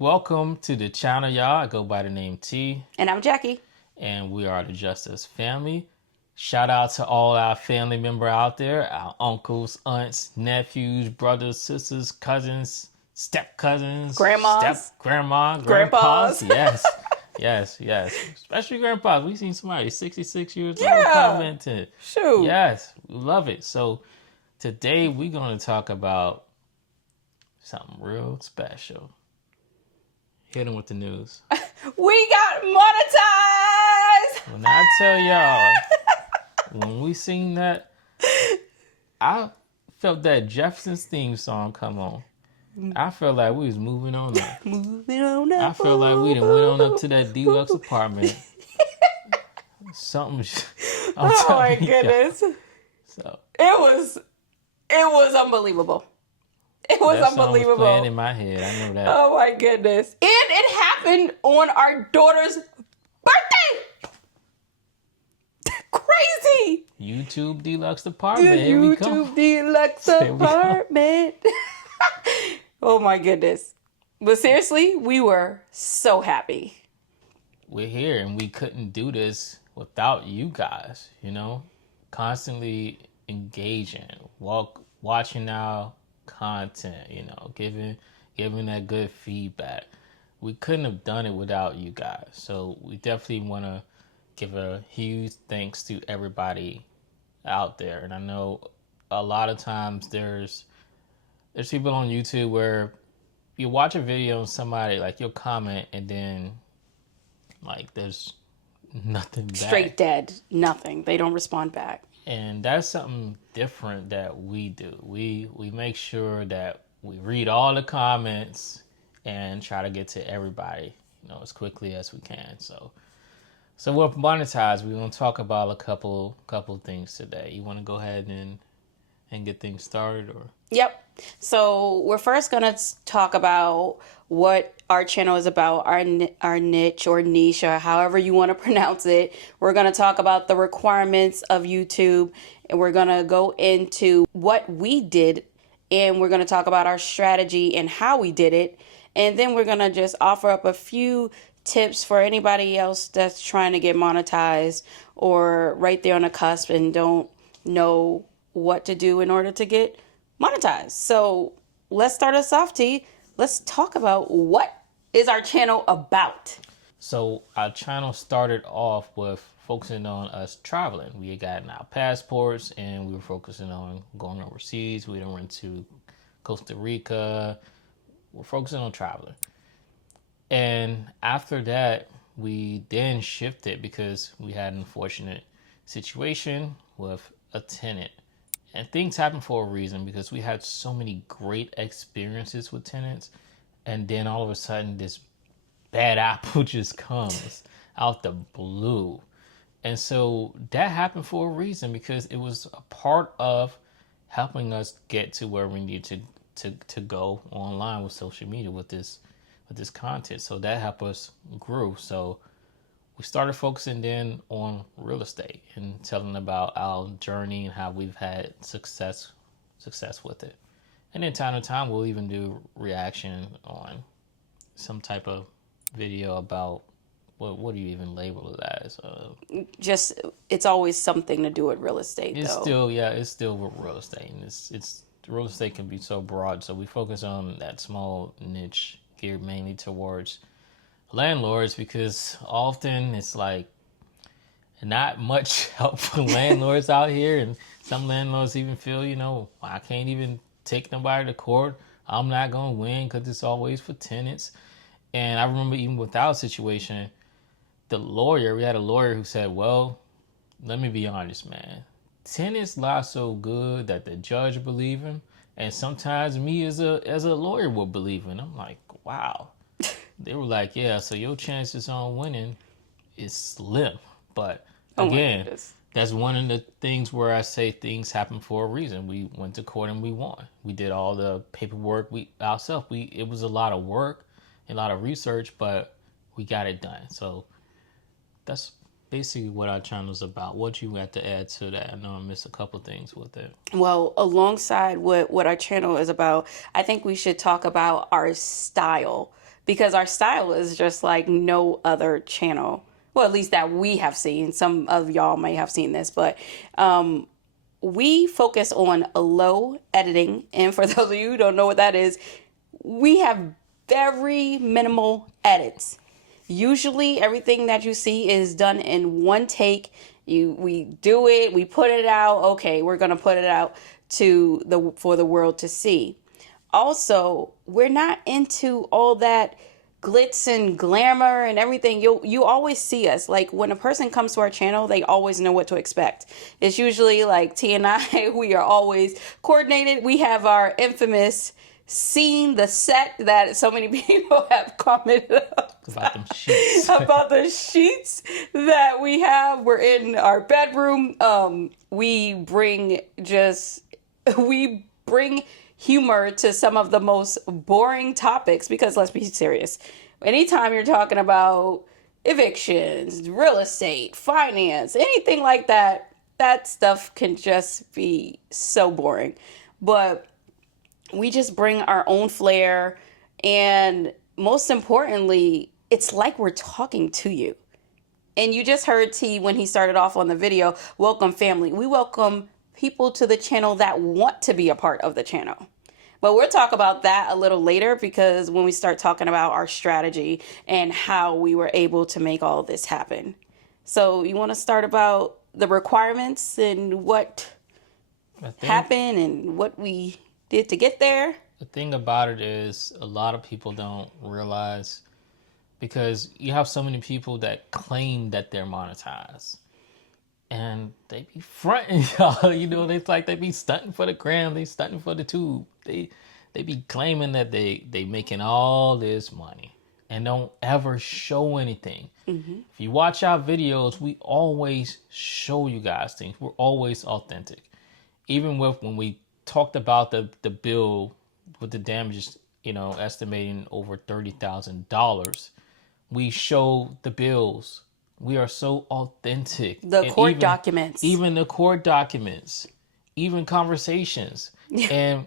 Welcome to the channel, y'all. I go by the name T, And I'm Jackie. and we are the Justice family. Shout out to all our family member out there, our uncles, aunts, nephews, brothers, sisters, cousins, step cousins, Grandmas. step grandma, Grandpas. Yes, yes. Especially grandpas. We seen somebody 66 years old Yeah. commenting. Shoot. Yes, we love it. So today we're going to talk about something real special. Hit him with the news. We got monetized. When I tell y'all, when we seen that, I felt that Jefferson's theme song come on. I felt like we was moving on up. Moving on up. I felt like we done went on up to that deluxe apartment. Something. Oh my goodness. So It was unbelievable. It was that song unbelievable. was playing in my head. I know that. Oh my goodness. And it happened on our daughter's birthday. Crazy. YouTube deluxe apartment. The Here we go. YouTube deluxe Here we go. apartment. Oh my goodness. But seriously, we were so happy. We're here, and we couldn't do this without you guys. Constantly engaging, watching our content, giving that good feedback. We couldn't have done it without you guys. So we definitely want to give a huge thanks to everybody out there. And I know a lot of times there's people on YouTube where you watch a video and somebody, like, you'll comment and then, like, there's nothing back. Straight dead. Nothing. They don't respond back. And that's something different that we do. We make sure that we read all the comments and try to get to everybody, as quickly as we can. So we're monetized. We're gonna talk about a couple things today. You want to go ahead and get things started, or? Yep. So we're first going to talk about what our channel is about, our niche or niche, or however you want to pronounce it. We're going to talk about the requirements of YouTube, and we're going to go into what we did, and we're going to talk about our strategy and how we did it. And then we're going to just offer up a few tips for anybody else that's trying to get monetized or right there on the cusp and don't know what to do in order to get monetized. So let's start us off, T. Let's talk about what is our channel about. So our channel started off with focusing on us traveling. We had gotten our passports and we were focusing on going overseas. We went to Costa Rica. We're focusing on traveling. And after that, we then shifted because we had an unfortunate situation with a tenant. And things happen for a reason, because we had so many great experiences with tenants. And then all of a sudden, this bad apple just comes out the blue. And so that happened for a reason, because it was a part of helping us get to where we need to go online with social media with this content. So that helped us grow. So we started focusing then on real estate and telling about our journey and how we've had success with it. And then time to time, we'll even do reaction on some type of video about what do you even label it as? Just, it's always something to do with real estate, It's though. it's still real estate, and it's real estate can be so broad. So we focus on that small niche geared mainly towards landlords, because often it's like not much help for landlords out here, and some landlords even feel, I can't even take nobody to court. I'm not gonna win because it's always for tenants. And I remember even with our situation, we had a lawyer who said, well, let me be honest, man. Tenants lie so good that the judge believe him, and sometimes me as a lawyer will believe him. I'm like, wow. They were like, yeah, so your chances on winning is slim. But again, that's one of the things where I say things happen for a reason. We went to court and we won. We did all the paperwork ourselves. It was a lot of work, a lot of research, but we got it done. So that's basically what our channel is about. What you got to add to that? I know I missed a couple things with it. Well, alongside what our channel is about, I think we should talk about our style, because our style is just like no other channel. Well, at least that we have seen. Some of y'all may have seen this, but we focus on low editing. And for those of you who don't know what that is, we have very minimal edits. Usually everything that you see is done in one take. We do it, we put it out. Okay, we're going to put it out for the world to see. Also, we're not into all that glitz and glamour and everything. You always see us, like when a person comes to our channel, they always know what to expect. It's usually like T and I, we are always coordinated. We have our infamous scene, the set that so many people have commented About them sheets. about the sheets that we have. We're in our bedroom. We bring humor to some of the most boring topics, because let's be serious. Anytime you're talking about evictions, real estate, finance, anything like that, that stuff can just be so boring. But we just bring our own flair, and most importantly, it's like we're talking to you. And you just heard T when he started off on the video, welcome family. We welcome people to the channel that want to be a part of the channel. But we'll talk about that a little later, because when we start talking about our strategy and how we were able to make all this happen. So you want to start about the requirements and what happened and what we did to get there? The thing about it is a lot of people don't realize, because you have so many people that claim that they're monetized. And they be fronting y'all, it's like they be stunting for the gram, they stunting for the tube. They be claiming that they making all this money and don't ever show anything. Mm-hmm. If you watch our videos, we always show you guys things. We're always authentic. Even when we talked about the bill with the damages, estimating over $30,000, we show the bills. We are so authentic. The court documents. Even the court documents. Even conversations. Yeah. And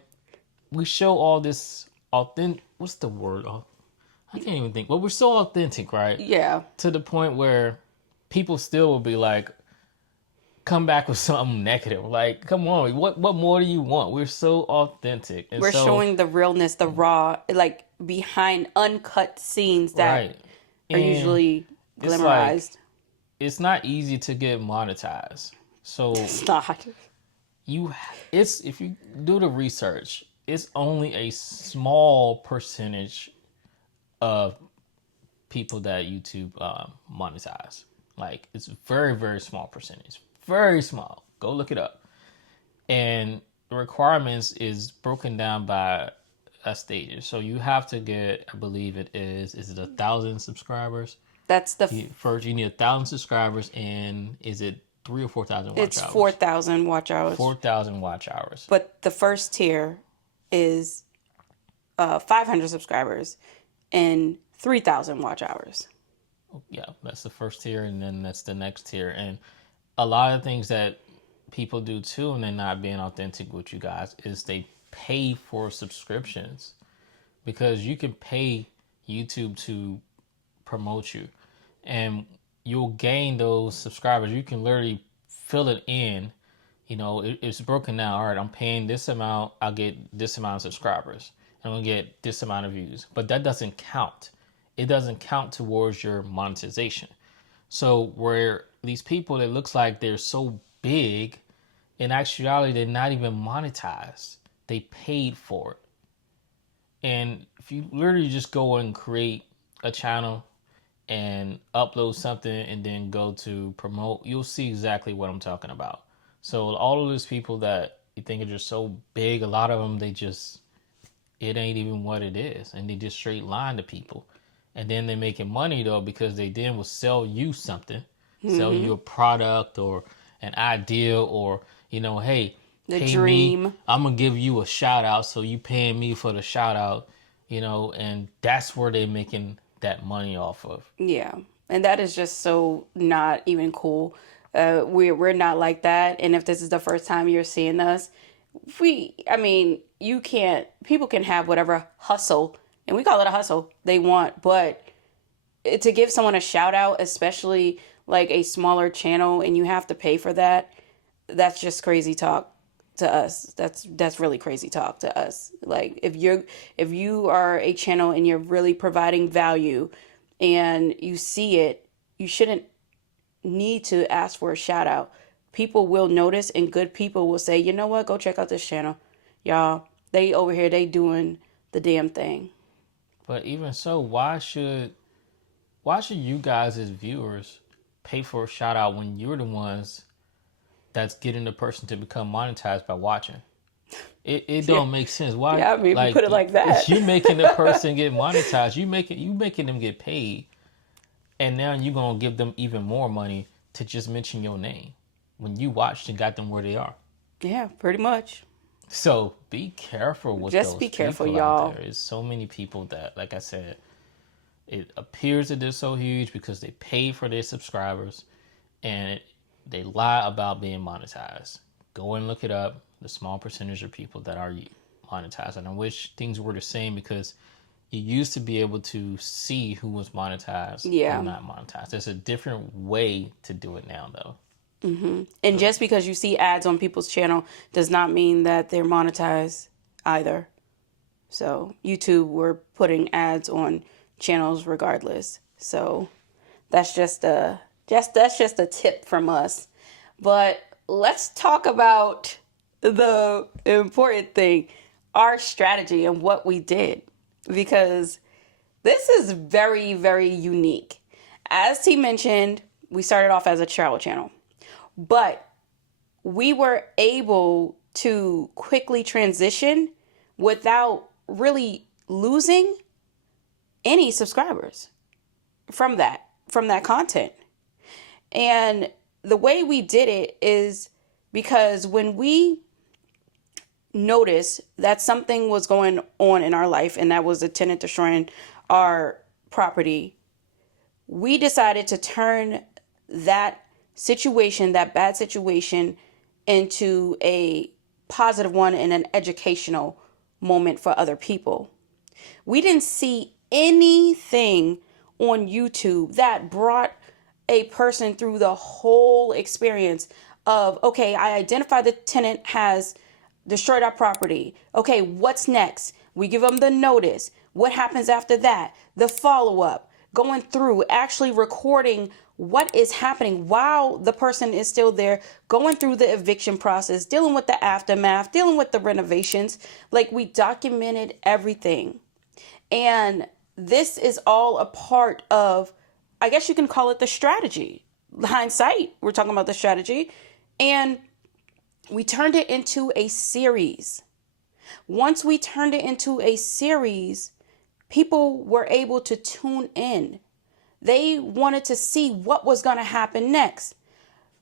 we show all this authentic... What's the word? I can't even think. Well, we're so authentic, right? Yeah. To the point where people still will be like, come back with something negative. Like, come on. What more do you want? We're so authentic. And we're showing the realness, the raw, like behind uncut scenes that are usually glamorized. It's not easy to get monetized. So it's not. If you do the research, it's only a small percentage of people that YouTube monetize. Like, it's a very, very small percentage. Very small. Go look it up. And the requirements is broken down by stages. So you have to get, I believe it is it 1,000 subscribers? That's first, you need 1,000 subscribers, and is it 3,000 or 4,000 watch hours? It's 4,000 watch hours. 4,000 watch hours. But the first tier is 500 subscribers and 3,000 watch hours. Yeah, that's the first tier, and then that's the next tier. And a lot of things that people do too, and they're not being authentic with you guys, is they pay for subscriptions, because you can pay YouTube to promote you, and you'll gain those subscribers. You can literally fill it in. It's broken down. All right, I'm paying this amount, I'll get this amount of subscribers, and I'm gonna get this amount of views. But that doesn't count. It doesn't count towards your monetization. So where these people, it looks like they're so big, in actuality, they're not even monetized. They paid for it. And if you literally just go and create a channel and upload something and then go to promote, you'll see exactly what I'm talking about. So all of those people that you think are just so big, a lot of them, it ain't even what it is. And they just straight line to people. And then they're making money, though, because they then will sell you something, sell you a product or an idea, or, hey, the dream. Me, I'm going to give you a shout out. So you paying me for the shout out, and that's where they're making that money off of. Yeah. And that is just so not even cool. We're not like that. And if this is the first time you're seeing us, people can have whatever hustle and we call it a hustle, they want. But to give someone a shout out, especially like a smaller channel, and you have to pay for that, that's just crazy talk to us. That's really crazy talk to us. Like if you are a channel and you're really providing value and you see it, you shouldn't need to ask for a shout out. People will notice, and good people will say, you know what, go check out this channel. Y'all, they over here, they doing the damn thing. But even so, why should you guys as viewers pay for a shout out when you're the ones that's getting the person to become monetized by watching? It Yeah. don't make sense. Why? Yeah, I mean, if you Like, put it like that. you making the person get monetized. You making them get paid, and now you gonna give them even more money to just mention your name when you watched and got them where they are. Yeah, pretty much. So be careful with Just those be careful, people out y'all. there. There's so many people that, like I said, it appears that they're so huge because they pay for their subscribers, and they lie about being monetized. Go and look it up. The small percentage of people that are monetized, and I wish things were the same because you used to be able to see who was monetized Yeah. and not monetized. There's a different way to do it now, though. And just because you see ads on people's channel does not mean that they're monetized either. So YouTube, we're putting ads on channels regardless. So that's just a tip from us. But let's talk about the important thing, our strategy and what we did, because this is very, very unique. As T mentioned, we started off as a travel channel, but we were able to quickly transition without really losing any subscribers from that content. And the way we did it is because when we noticed that something was going on in our life, and that was a tenant destroying our property, we decided to turn that situation, that bad situation, into a positive one and an educational moment for other people. We didn't see anything on YouTube that brought a person through the whole experience of, okay, I identify the tenant has destroyed our property. Okay, what's next? We give them the notice. What happens after that? The follow-up, going through, actually recording what is happening while the person is still there, going through the eviction process, dealing with the aftermath, dealing with the renovations. Like, we documented everything. And this is all a part of, I guess you can call it the strategy. Hindsight, we're talking about the strategy. And we turned it into a series. Once we turned it into a series, people were able to tune in. They wanted to see what was going to happen next.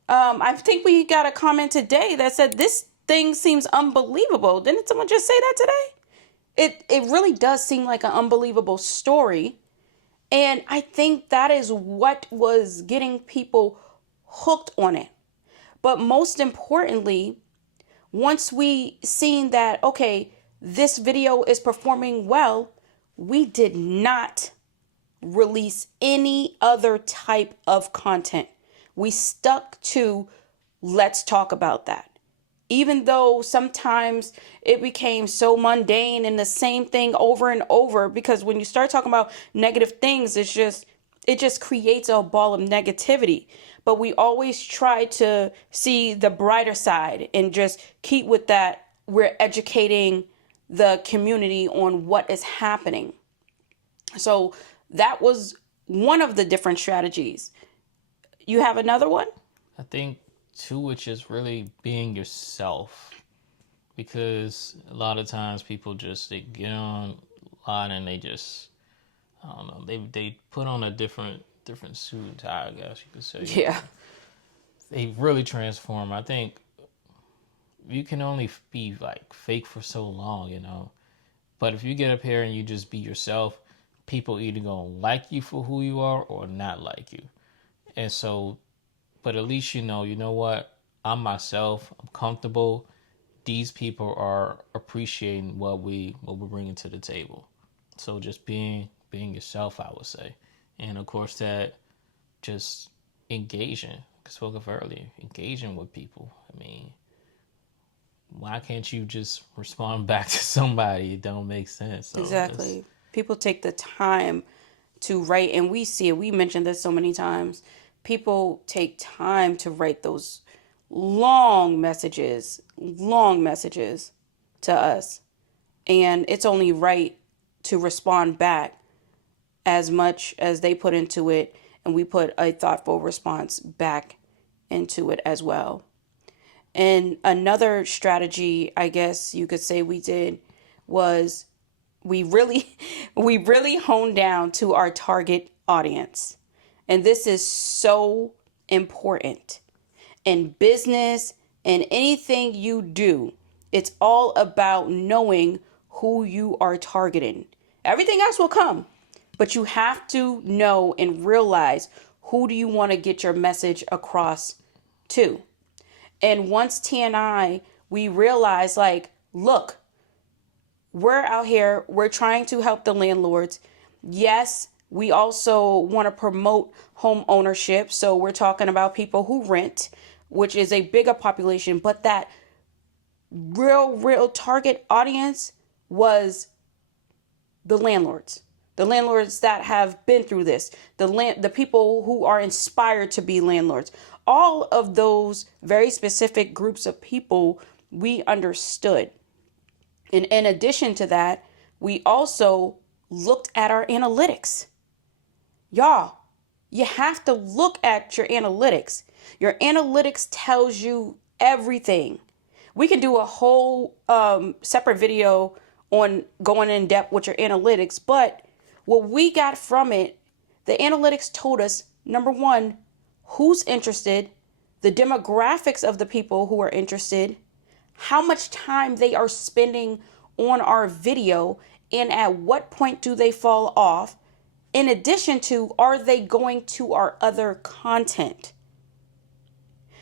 I think we got a comment today that said, this thing seems unbelievable. Didn't someone just say that today? It really does seem like an unbelievable story. And I think that is what was getting people hooked on it. But most importantly, once we seen that, okay, this video is performing well, we did not release any other type of content. We stuck to, let's talk about that. Even though sometimes it became so mundane and the same thing over and over, because when you start talking about negative things, it just creates a ball of negativity. But we always try to see the brighter side and just keep with that. We're educating the community on what is happening. So that was one of the different strategies. You have another one? I think too, which is really being yourself, because a lot of times people they get online and they just, I don't know, they put on a different suit and tie, I guess you could say. Yeah. They really transform. I think you can only be like fake for so long, but if you get up here and you just be yourself, people either gonna like you for who you are or not like you. And so, but at least you know what, I'm myself, I'm comfortable. These people are appreciating what we're bringing to the table. So just being yourself, I would say. And of course that just engaging, I spoke of earlier, engaging with people. I mean, why can't you just respond back to somebody? It don't make sense. So Exactly. People take the time to write, and we see it. We mentioned this so many times. People take time to write those long messages to us. And it's only right to respond back as much as they put into it, and we put a thoughtful response back into it as well. And another strategy, I guess you could say we did, was we really we really honed down to our target audience. And this is so important in business and anything you do. It's all about knowing who you are targeting. Everything else will come, but you have to know and realize who do you want to get your message across to. And once T and I, we realized, like, look, we're out here, we're trying to help the landlords. Yes, we also want to promote home ownership. So we're talking about people who rent, which is a bigger population, but that real target audience was the landlords. The landlords that have been through this, the people who are inspired to be landlords. All of those very specific groups of people we understood. And in addition to that, we also looked at our analytics. Y'all, you have to look at your analytics. Your analytics tells you everything. We can do a whole separate video on going in depth with your analytics, but what we got from it, the analytics told us, number one, who's interested, the demographics of the people who are interested, how much time they are spending on our video, and at what point do they fall off, in addition to, are they going to our other content?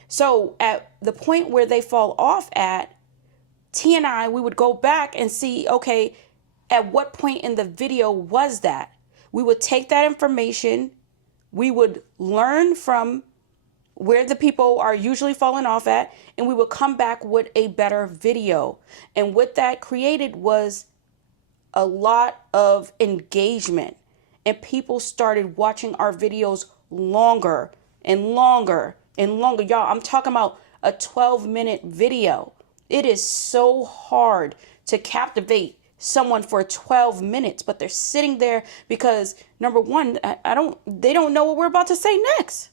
So at the point where they fall off at, T and I, we would go back and see, okay, at what point in the video was that? We would take that information, we would learn from where the people are usually falling off at, and we would come back with a better video. And what that created was a lot of engagement, and people started watching our videos longer and longer and longer. Y'all, I'm talking about a 12-minute video. It is so hard to captivate someone for 12 minutes, but they're sitting there because, number one, they don't know what we're about to say next.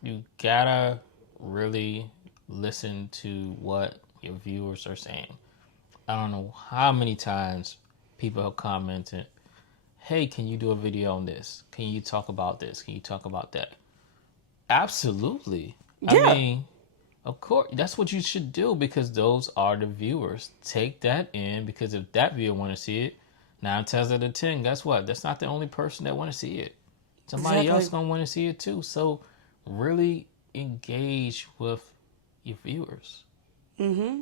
You gotta really listen to what your viewers are saying. I don't know how many times people have commented, hey, can you do a video on this? Can you talk about this? Can you talk about that? Absolutely. Yeah. I mean, of course, that's what you should do, because those are the viewers. Take that in, because if that viewer want to see it, 9 times out of 10, guess what? That's not the only person that want to see it. Somebody else going to want to see it too. So really engage with your viewers. Mm-hmm.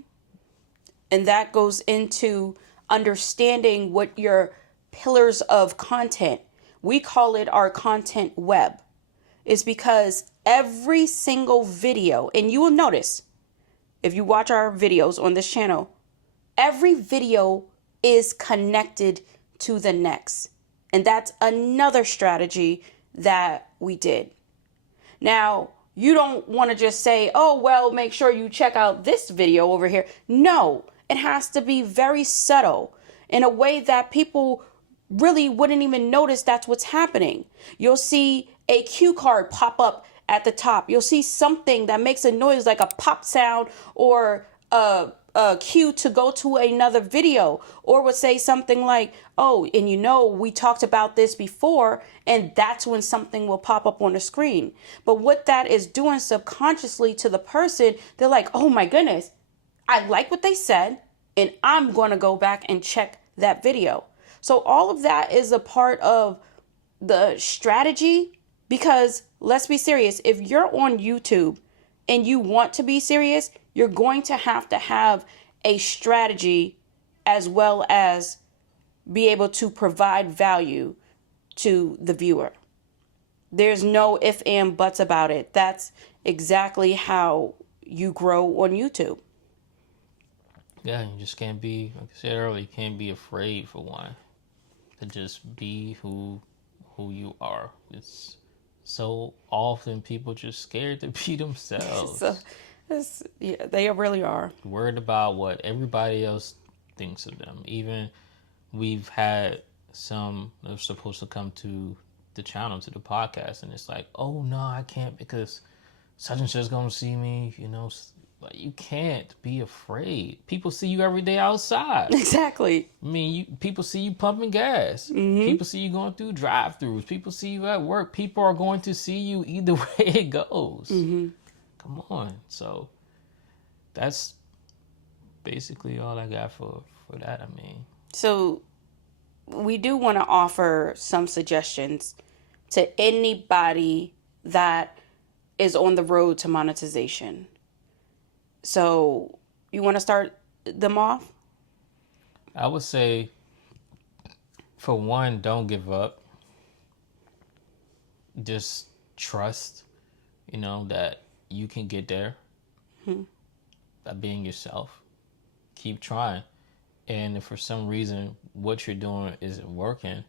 And that goes into understanding what your pillars of content, we call it our content web, is because every single video, and you will notice if you watch our videos on this channel, every video is connected to the next. And that's another strategy that we did. Now, you don't want to just say, oh, well, make sure you check out this video over here. No, it has to be very subtle in a way that people really wouldn't even notice that's what's happening. You'll see a cue card pop up at the top. You'll see something that makes a noise like a pop sound or a cue to go to another video, or would say something like, oh, and you know, we talked about this before, and that's when something will pop up on the screen. But what that is doing subconsciously to the person, they're like, oh my goodness, I like what they said, and I'm going to go back and check that video. So all of that is a part of the strategy, because let's be serious. If you're on YouTube and you want to be serious, you're going to have a strategy as well as be able to provide value to the viewer. There's no if and buts about it. That's exactly how you grow on YouTube. Yeah, you just can't be, like I said earlier, you can't be afraid for one to just be who you are. It's so often people just scared to be themselves. So, yeah, they really are. Worried about what everybody else thinks of them. Even we've had some that are supposed to come to the channel, to the podcast, and it's like, oh no, I can't because such and such is gonna see me, you know. Like, you can't be afraid. People see you every day outside. Exactly. I mean, people see you pumping gas. Mm-hmm. People see you going through drive-thrus. People see you at work. People are going to see you either way it goes. Mm-hmm. Come on. So that's basically all I got for that. I mean, so we do want to offer some suggestions to anybody that is on the road to monetization. So you want to start them off? I would say, for one, don't give up. Just trust, that you can get there by being yourself. Keep trying. And if for some reason what you're doing isn't working,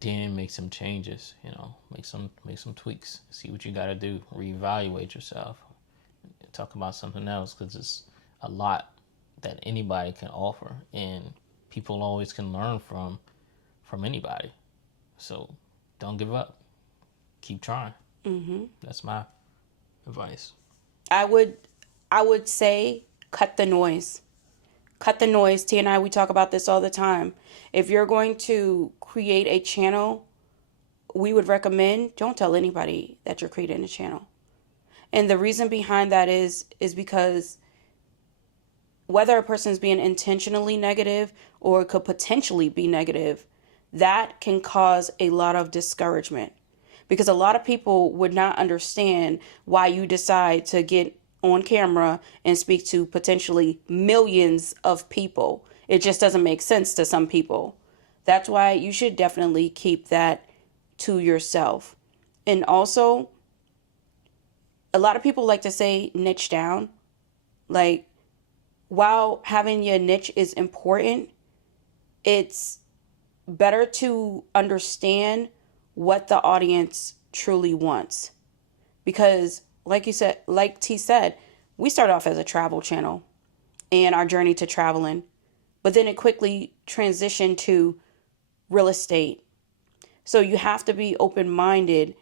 then make some changes, make some tweaks. See what you got to do. Reevaluate yourself. Talk about something else, because it's a lot that anybody can offer, and people always can learn from anybody. So don't give up. Keep trying. Mm-hmm. That's my advice. I would say cut the noise. Cut the noise. T and I, we talk about this all the time. If you're going to create a channel, we would recommend don't tell anybody that you're creating a channel. And the reason behind that is because whether a person is being intentionally negative or could potentially be negative, that can cause a lot of discouragement. Because a lot of people would not understand why you decide to get on camera and speak to potentially millions of people. It just doesn't make sense to some people. That's why you should definitely keep that to yourself. And also, a lot of people like to say niche down. Like, while having your niche is important, it's better to understand what the audience truly wants. Because like T said, we started off as a travel channel and our journey to traveling, but then it quickly transitioned to real estate. So you have to be open-minded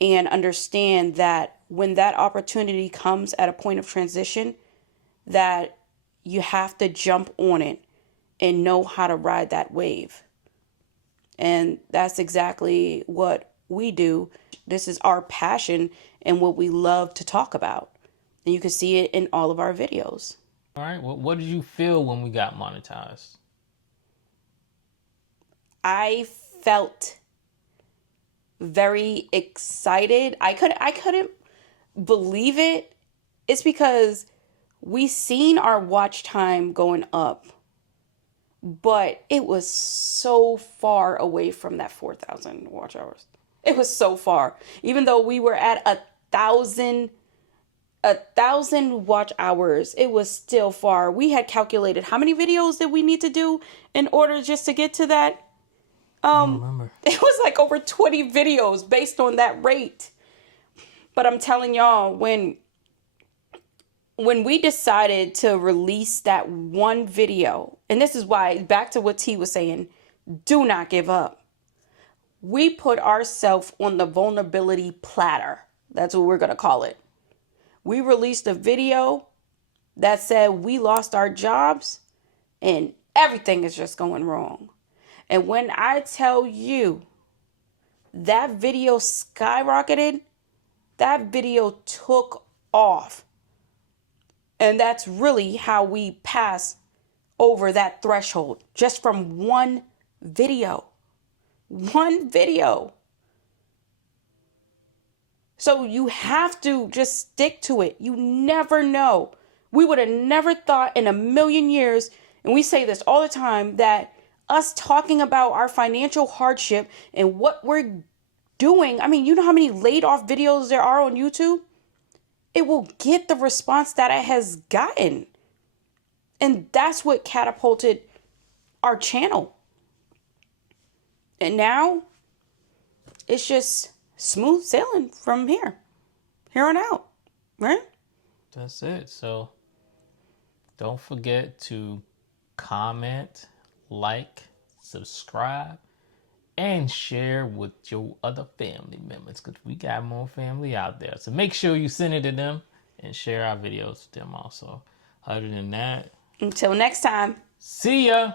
and understand that when that opportunity comes at a point of transition, that you have to jump on it and know how to ride that wave. And that's exactly what we do. This is our passion and what we love to talk about. And you can see it in all of our videos. All right. Well, what did you feel when we got monetized? I felt very excited. I couldn't believe it. It's because we seen our watch time going up, but it was so far away from that 4,000 watch hours. It was so far. Even though we were at 1,000 watch hours, it was still far. We had calculated how many videos did we need to do in order just to get to that. I don't remember. It was like over 20 videos based on that rate. But I'm telling y'all, when we decided to release that one video, and this is why, back to what T was saying, do not give up. We put ourselves on the vulnerability platter. That's what we're going to call it. We released a video that said we lost our jobs and everything is just going wrong. And when I tell you that video skyrocketed, that video took off. And that's really how we pass over that threshold, just from one video. One video. So you have to just stick to it. You never know. We would have never thought in a million years, and we say this all the time, that us talking about our financial hardship and what we're doing. I mean, you know how many laid off videos there are on YouTube? It will get the response that it has gotten. And that's what catapulted our channel. And now it's just smooth sailing from here on out, right? That's it. So don't forget to comment, like, subscribe, and share with your other family members, because we got more family out there. So make sure you send it to them and share our videos with them also. Other than that, Until next time. see ya.